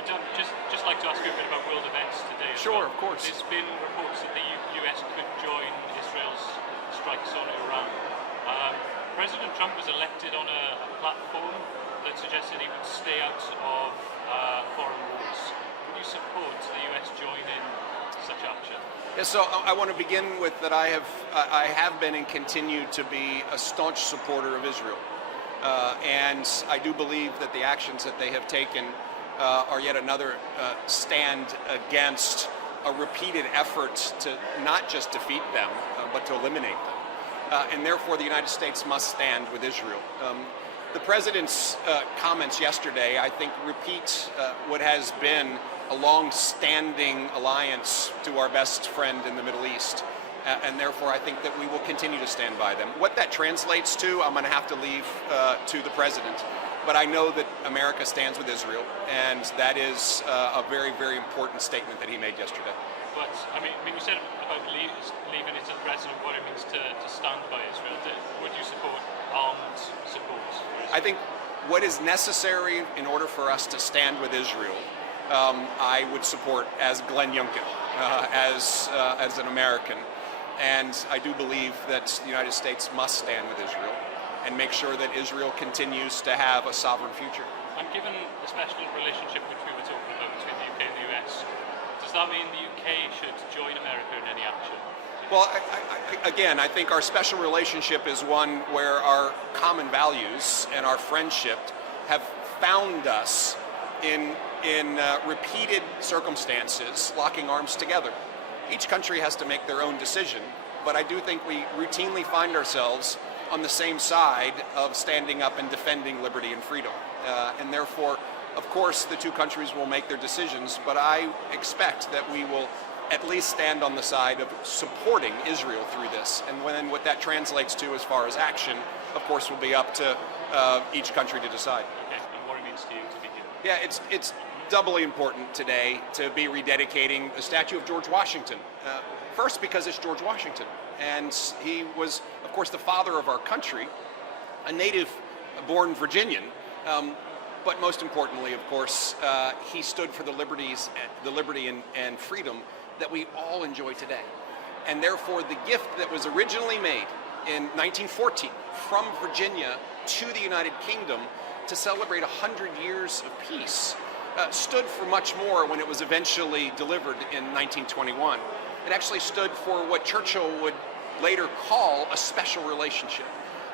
I'd just like to ask you a bit about world events today. Sure, of course. There's been reports that the US could join Israel's strikes on Iran. President Trump was elected on a platform that suggested he would stay out of foreign wars. Would you support the US joining such action? Yeah, so I want to begin with that I have been and continue to be a staunch supporter of Israel. And I do believe that the actions that they have taken are yet another stand against a repeated effort to not just defeat them, but to eliminate them. And therefore, the United States must stand with Israel. The President's comments yesterday, I think, repeat what has been a long-standing alliance to our best friend in the Middle East. And therefore, I think that we will continue to stand by them. What that translates to, I'm going to have to leave to the President. But I know that America stands with Israel, and that is a very, very important statement that he made yesterday. But, I mean you said about leaving it to the President what it means to stand by Israel. Would you support armed support for Israel? I think what is necessary in order for us to stand with Israel, I would support as Glenn Youngkin, as an American. And I do believe that the United States must stand with Israel and make sure that Israel continues to have a sovereign future. And given the special relationship which we were talking about between the UK and the US, does that mean the UK should join America in any action? Well, again, I think our special relationship is one where our common values and our friendship have found us in repeated circumstances locking arms together. Each country has to make their own decision, but I do think we routinely find ourselves on the same side of standing up and defending liberty and freedom. And therefore, of course, the two countries will make their decisions, but I expect that we will at least stand on the side of supporting Israel through this. And when what that translates to as far as action, of course, will be up to each country to decide. Okay, and what it means to you to be here? Yeah, it's doubly important today to be rededicating the statue of George Washington. First, because it's George Washington, and he was, of course, the father of our country, a native-born Virginian, but most importantly, of course, he stood for the liberty and freedom that we all enjoy today. And therefore, the gift that was originally made in 1914 from Virginia to the United Kingdom to celebrate 100 years of peace stood for much more when it was eventually delivered in 1921. It actually stood for what Churchill would later call a special relationship,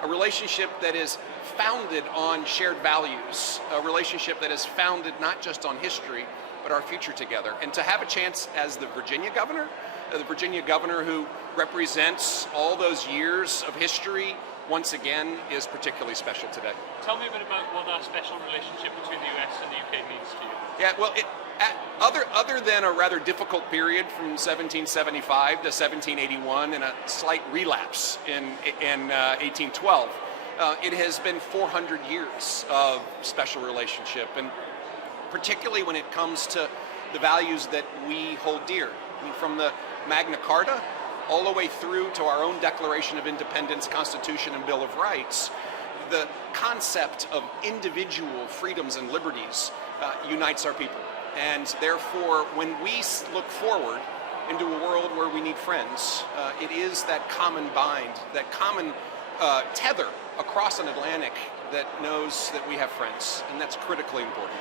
a relationship that is founded on shared values, a relationship that is founded not just on history, but our future together. And to have a chance as the Virginia governor who represents all those years of history, once again, is particularly special today. Tell me a bit about what that special relationship between the US and the UK means to you. Yeah, well, other than a rather difficult period from 1775 to 1781 and a slight relapse in 1812, it has been 400 years of special relationship, and particularly when it comes to the values that we hold dear. I mean, from the Magna Carta all the way through to our own Declaration of Independence, Constitution, and Bill of Rights, the concept of individual freedoms and liberties unites our people. And therefore, when we look forward into a world where we need friends, it is that common bind, that common tether across an Atlantic that knows that we have friends, and that's critically important.